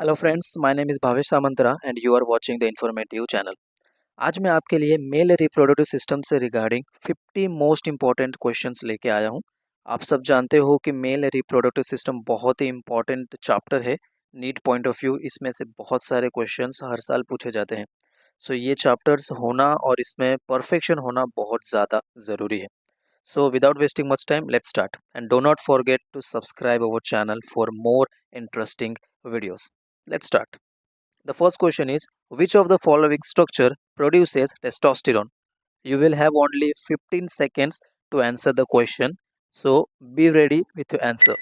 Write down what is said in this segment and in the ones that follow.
Hello friends, my name is Bhavesh Samantara and you are watching the informative channel. आज मैं आपके लिए मेल रिप्रोडक्टिव सिस्टम से रिगार्डिंग 50 मोस्ट इंपॉर्टेंट क्वेश्चंस लेके आया हूं। आप सब जानते हो कि मेल रिप्रोडक्टिव सिस्टम बहुत ही इंपॉर्टेंट चैप्टर है। नीट पॉइंट ऑफ व्यू इसमें से बहुत सारे क्वेश्चंस हर साल पूछे जाते हैं। सो ये चैप्टर्स होना और इसमें परफेक्शन होना बहुत ज़्यादा ज़रूरी है। So without wasting much time, let's start and do not forget to subscribe our channel for more interesting videos. Let's start. The first question is, which of the following structure produces testosterone? You will have only 15 seconds to answer the question. So be ready with your answer.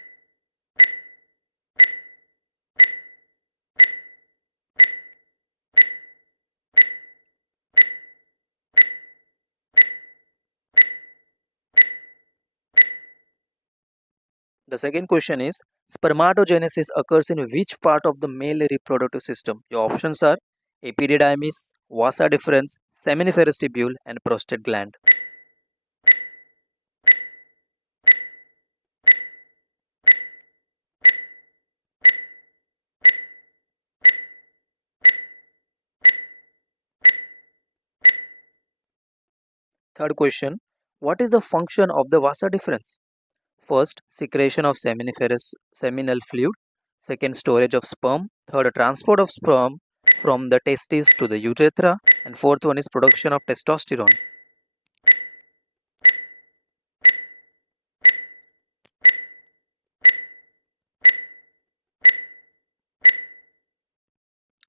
The second question is, spermatogenesis occurs in which part of the male reproductive system? Your options are epididymis, vasa deferens, seminiferous tubule, and prostate gland. Third question, what is the function of the vasa deferens? First, secretion of seminiferous seminal fluid. Second, storage of sperm. Third, transport of sperm from the testes to the urethra. And fourth one is production of testosterone.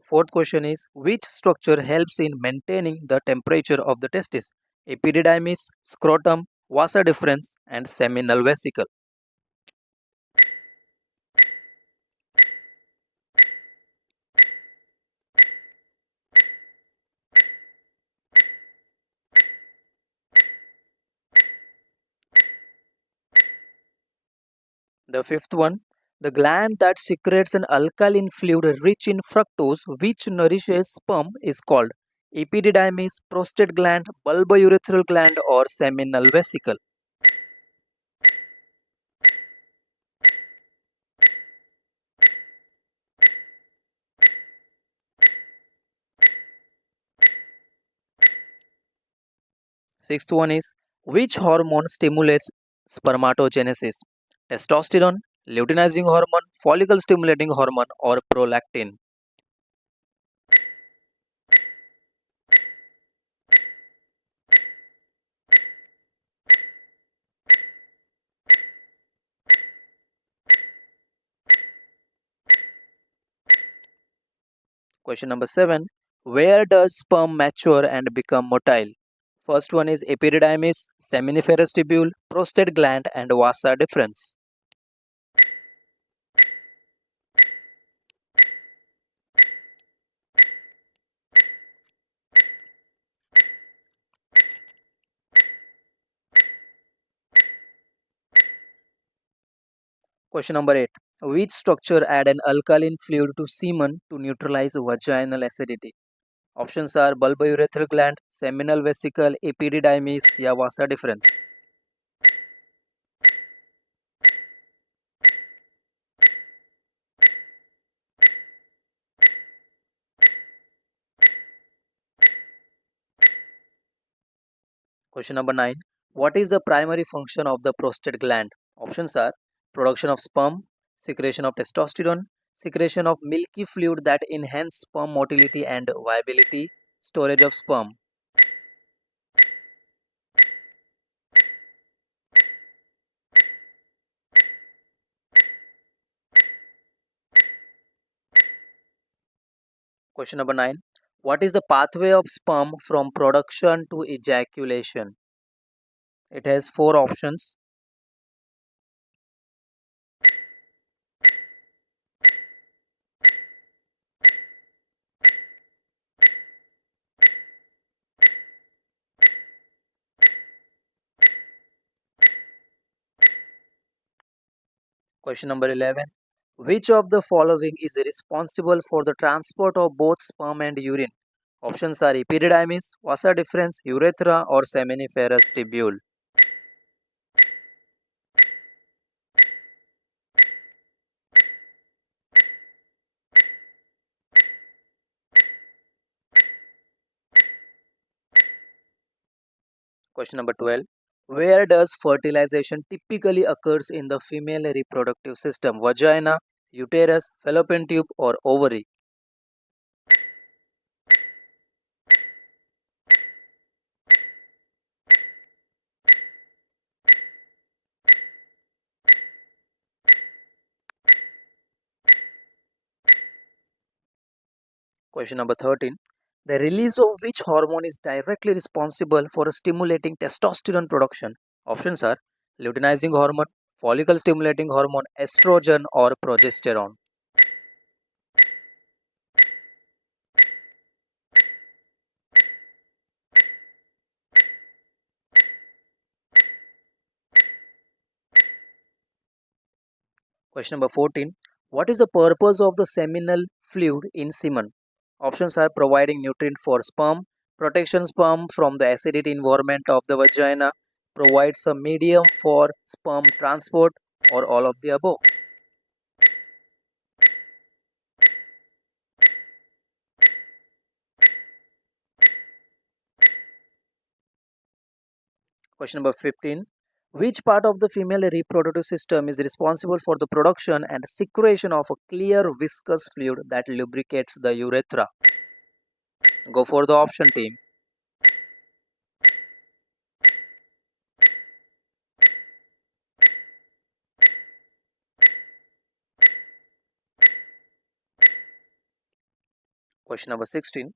Fourth question is, which structure helps in maintaining the temperature of the testis? Epididymis, scrotum, vasa deferens, and seminal vesicle. The fifth one, the gland that secretes an alkaline fluid rich in fructose which nourishes sperm is called epididymis, prostate gland, bulbourethral gland, or seminal vesicle. Sixth one is, which hormone stimulates spermatogenesis? Testosterone, luteinizing hormone, follicle stimulating hormone, or prolactin. Question number 7, where does sperm mature and become motile? First one is epididymis, seminiferous tubule, prostate gland, and vasa deferens. Question number 8. Which structure add an alkaline fluid to semen to neutralize vaginal acidity? Options are bulbourethral gland, seminal vesicle, epididymis, या vasa deferens. Question number 9. What is the primary function of the prostate gland? Options are production of sperm, secretion of testosterone, secretion of milky fluid that enhance sperm motility and viability, storage of sperm. Question number 9. What is the pathway of sperm from production to ejaculation? It has four options. Question number 11. Which of the following is responsible for the transport of both sperm and urine? Options are epididymis, vasa deferens, urethra, or seminiferous tubule. Question number 12. Where does fertilization typically occurs in the female reproductive system? Vagina, uterus, fallopian tube, or ovary? Question number 13. The release of which hormone is directly responsible for stimulating testosterone production? Options are luteinizing hormone, follicle stimulating hormone, estrogen, or progesterone. Question number 14. What is the purpose of the seminal fluid in semen? Options are providing nutrient for sperm, protection sperm from the acidic environment of the vagina, provides a medium for sperm transport, or all of the above. Question number 15. Which part of the female reproductive system is responsible for the production and secretion of a clear viscous fluid that lubricates the urethra? Go for the option, team. Question number 16.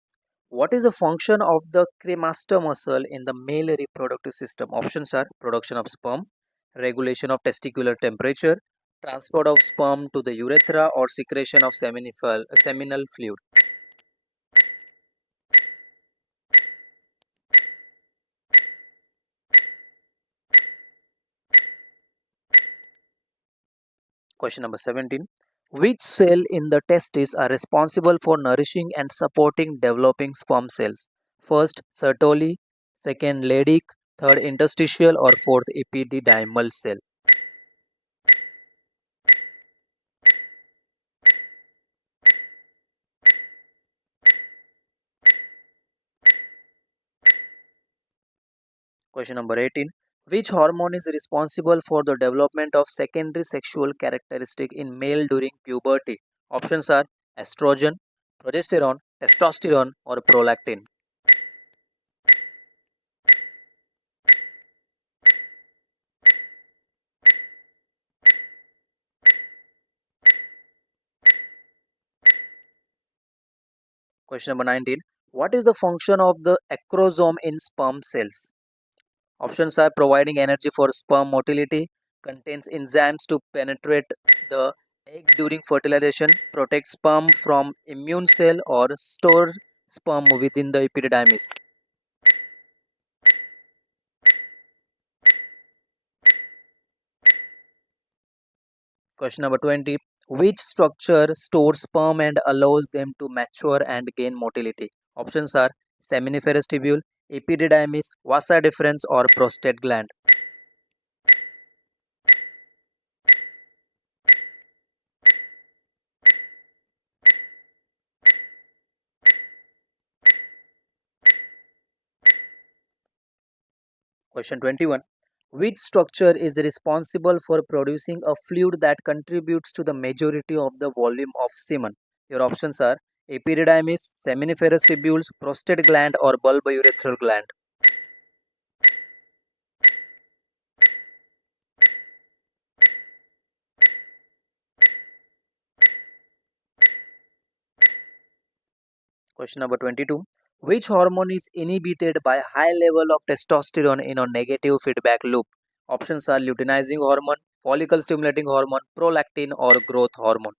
What is the function of the cremaster muscle in the male reproductive system? Options are production of sperm, regulation of testicular temperature, transport of sperm to the urethra, or secretion of seminal fluid. Question number 17. Which cell in the testis are responsible for nourishing and supporting developing sperm cells? First, Sertoli, second, Leydig, third, interstitial, or fourth, epididymal cell. Question number 18. Which hormone is responsible for the development of secondary sexual characteristic in male during puberty? Options are estrogen, progesterone, testosterone, or prolactin. Question number 19. What is the function of the acrosome in sperm cells? Options are providing energy for sperm motility, contains enzymes to penetrate the egg during fertilization, protects sperm from immune cell, or store sperm within the epididymis. Question number 20. Which structure stores sperm and allows them to mature and gain motility? Options are seminiferous tubule, epididymis, vasa deferens, or prostate gland. Question 21. Which structure is responsible for producing a fluid that contributes to the majority of the volume of semen? Your options are epididymis, seminiferous tubules, prostate gland, or bulbourethral gland. Question number 22. Which hormone is inhibited by high level of testosterone in a negative feedback loop? Options are luteinizing hormone, follicle stimulating hormone, prolactin, or growth hormone.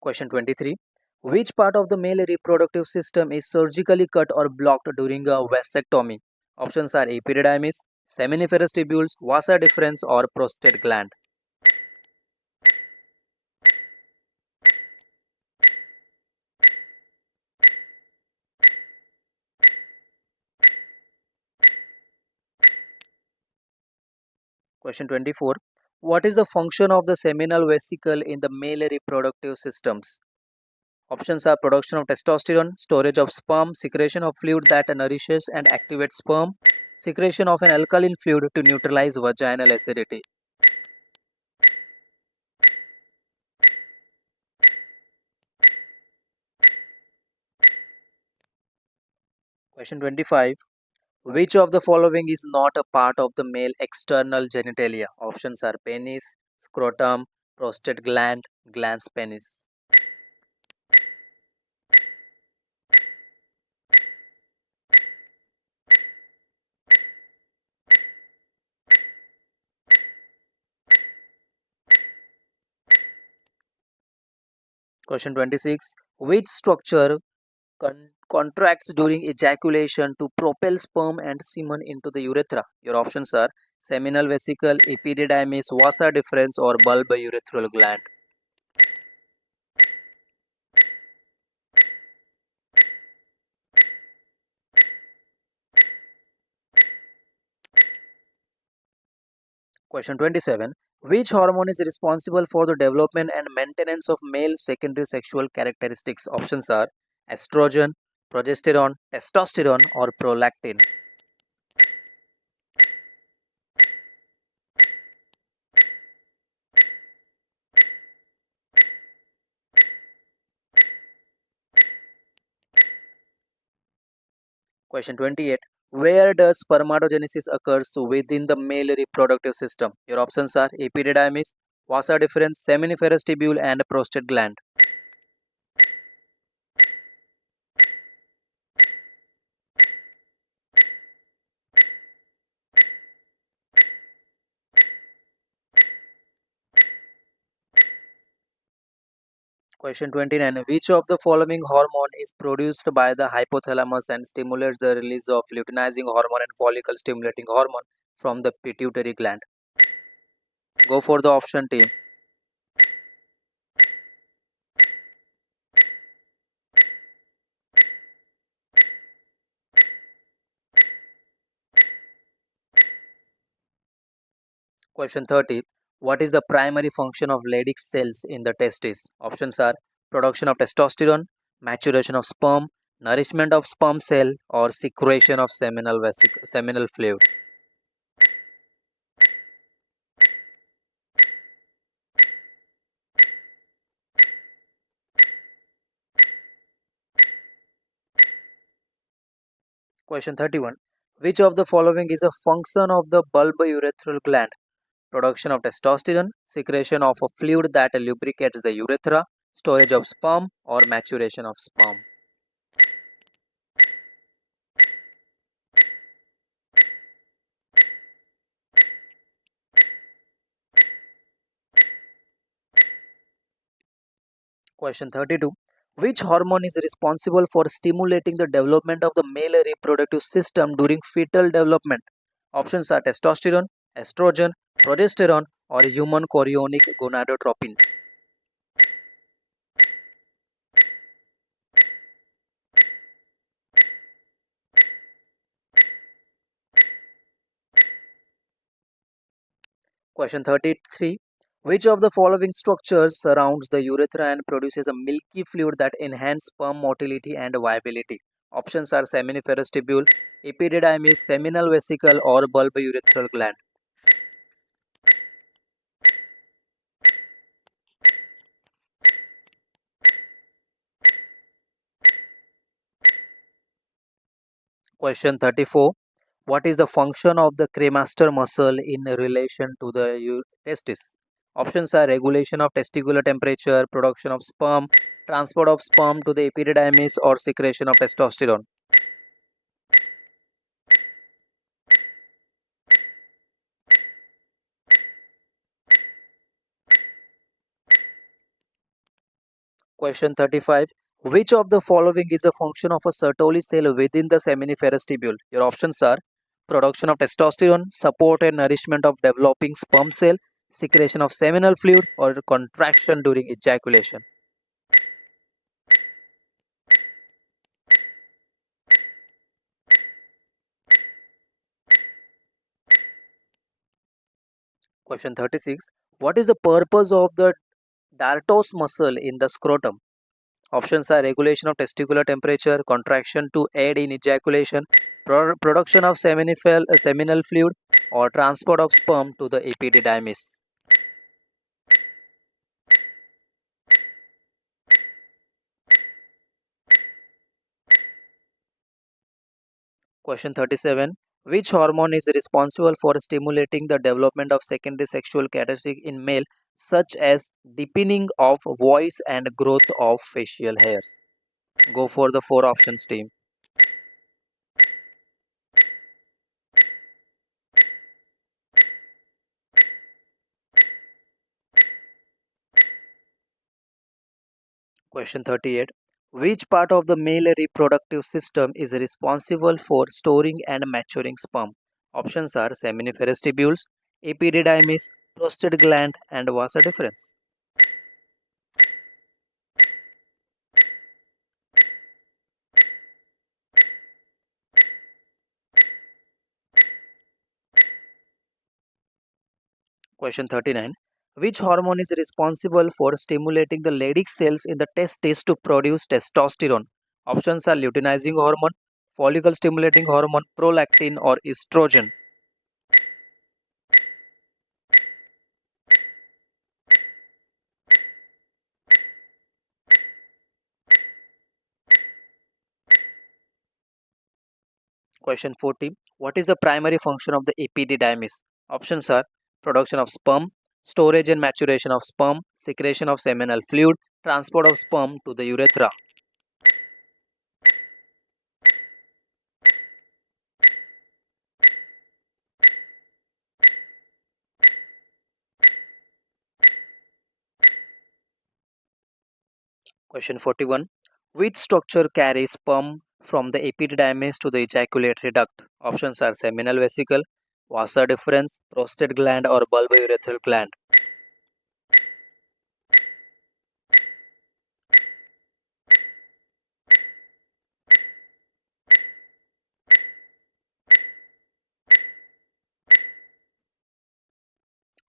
Question 23. Which part of the male reproductive system is surgically cut or blocked during a vasectomy? Options are epididymis, seminiferous tubules, vasa deferens, or prostate gland. Question 24. What is the function of the seminal vesicle in the male reproductive systems? Options are production of testosterone, storage of sperm, secretion of fluid that nourishes and activates sperm, secretion of an alkaline fluid to neutralize vaginal acidity. Question 25. Which of the following is not a part of the male external genitalia? Options are penis, scrotum, prostate gland, glans penis. Question 26. Which structure contracts during ejaculation to propel sperm and semen into the urethra? Your options are seminal vesicle, epididymis, vasa deferens, or bulbourethral gland. Question 27. Which hormone is responsible for the development and maintenance of male secondary sexual characteristics? Options are estrogen, progesterone, testosterone, or prolactin. Question 28. Where does spermatogenesis occurs within the male reproductive system? Your options are epididymis, vasa deferens, seminiferous tubule, and prostate gland. Question 29. Which of the following hormone is produced by the hypothalamus and stimulates the release of luteinizing hormone and follicle stimulating hormone from the pituitary gland? Go for the option team. Question 30. What is the primary function of Leydig cells in the testis? Options are production of testosterone, maturation of sperm, nourishment of sperm cell, or secretion of seminal fluid. Question 31. Which of the following is a function of the bulbourethral gland? Production of testosterone, secretion of a fluid that lubricates the urethra, storage of sperm, or maturation of sperm. Question 32. Which hormone is responsible for stimulating the development of the male reproductive system during fetal development? Options are testosterone, estrogen, progesterone, or human chorionic gonadotropin. Question 33. Which of the following structures surrounds the urethra and produces a milky fluid that enhances sperm motility and viability? Options are seminiferous tubule, epididymis, seminal vesicle, or bulbourethral gland. Question 34. What is the function of the cremaster muscle in relation to the testis? Options are regulation of testicular temperature, production of sperm, transport of sperm to the epididymis, or secretion of testosterone. Question 35. Which of the following is a function of a Sertoli cell within the seminiferous tubule? Your options are production of testosterone, support and nourishment of developing sperm cell, secretion of seminal fluid, or contraction during ejaculation. Question 36. What is the purpose of the dartos muscle in the scrotum? Options are regulation of testicular temperature, contraction to aid in ejaculation, production of seminal fluid, or transport of sperm to the epididymis. Question 37. Which hormone is responsible for stimulating the development of secondary sexual characteristics in male, such as deepening of voice and growth of facial hairs? Go for the four options, team. Question 38. Which part of the male reproductive system is responsible for storing and maturing sperm? Options are seminiferous tubules, epididymis, prostate gland, and vasa deferens. Question 39. Which hormone is responsible for stimulating the Leydig cells in the testes to produce testosterone? Options are luteinizing hormone, follicle stimulating hormone, prolactin, or estrogen. Question 40. What is the primary function of the epididymis? Options are production of sperm, storage and maturation of sperm, secretion of seminal fluid, transport of sperm to the urethra. Question 41. Which structure carries sperm from the epididymis to the ejaculatory duct? Options are seminal vesicle, vasa deferens, prostate gland, or bulbourethral gland.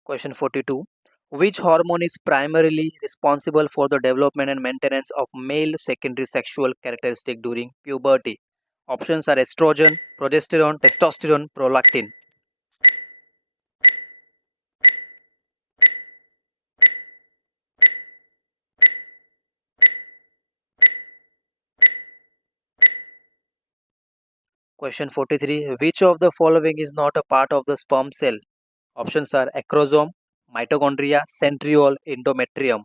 Question 42. Which hormone is primarily responsible for the development and maintenance of male secondary sexual characteristic during puberty? Options are estrogen, progesterone, testosterone, prolactin. Question 43. Which of the following is not a part of the sperm cell? Options are acrosome, mitochondria, centriole, endometrium.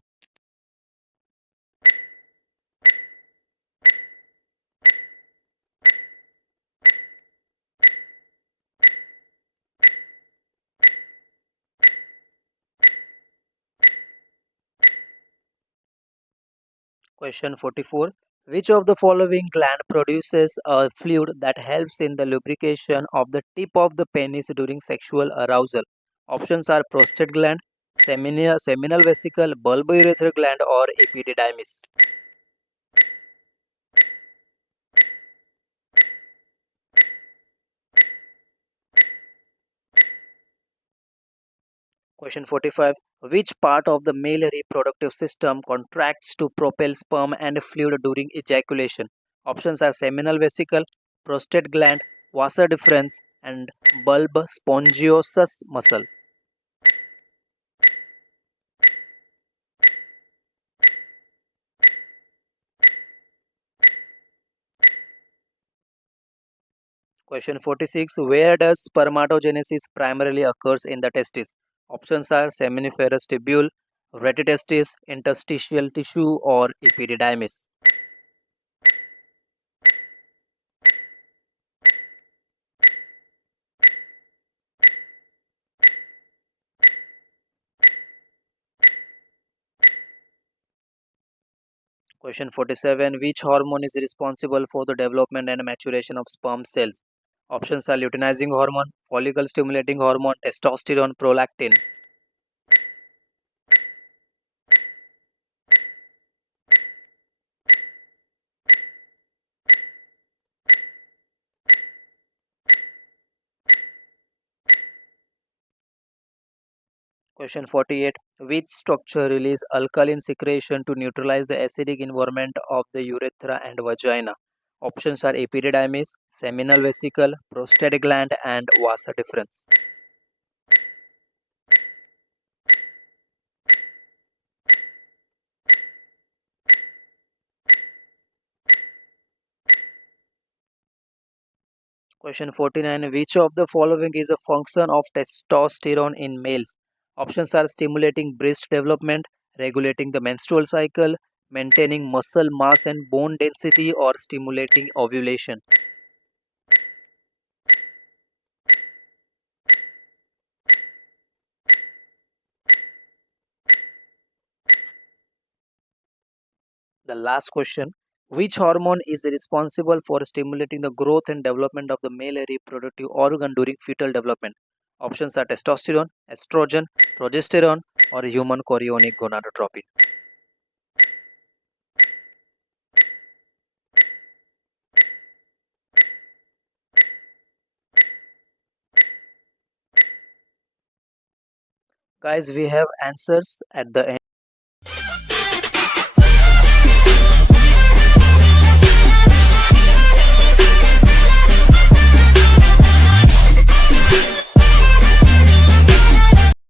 Question 44. Which of the following gland produces a fluid that helps in the lubrication of the tip of the penis during sexual arousal? Options are prostate gland, seminal vesicle, bulbourethral gland, or epididymis. Question 45. Which part of the male reproductive system contracts to propel sperm and fluid during ejaculation? Options are seminal vesicle, prostate gland, vasa deferens, and bulb spongiosus muscle. Question 46. Where does spermatogenesis primarily occurs in the testis? Options are seminiferous tubule, retitestis, interstitial tissue, or epididymis. Question 47. Which hormone is responsible for the development and maturation of sperm cells? Options are luteinizing hormone, follicle stimulating hormone, testosterone, prolactin. Question 48. Which structure release alkaline secretion to neutralize the acidic environment of the urethra and vagina? Options are epididymis, seminal vesicle, prostate gland, and vasa deferens. Question 49. Which of the following is a function of testosterone in males? Options are stimulating breast development, regulating the menstrual cycle, maintaining muscle mass and bone density, or stimulating ovulation. The last question. Which hormone is responsible for stimulating the growth and development of the male reproductive organ during fetal development? Options are testosterone, estrogen, progesterone, or human chorionic gonadotropin. Guys, we have answers at the end.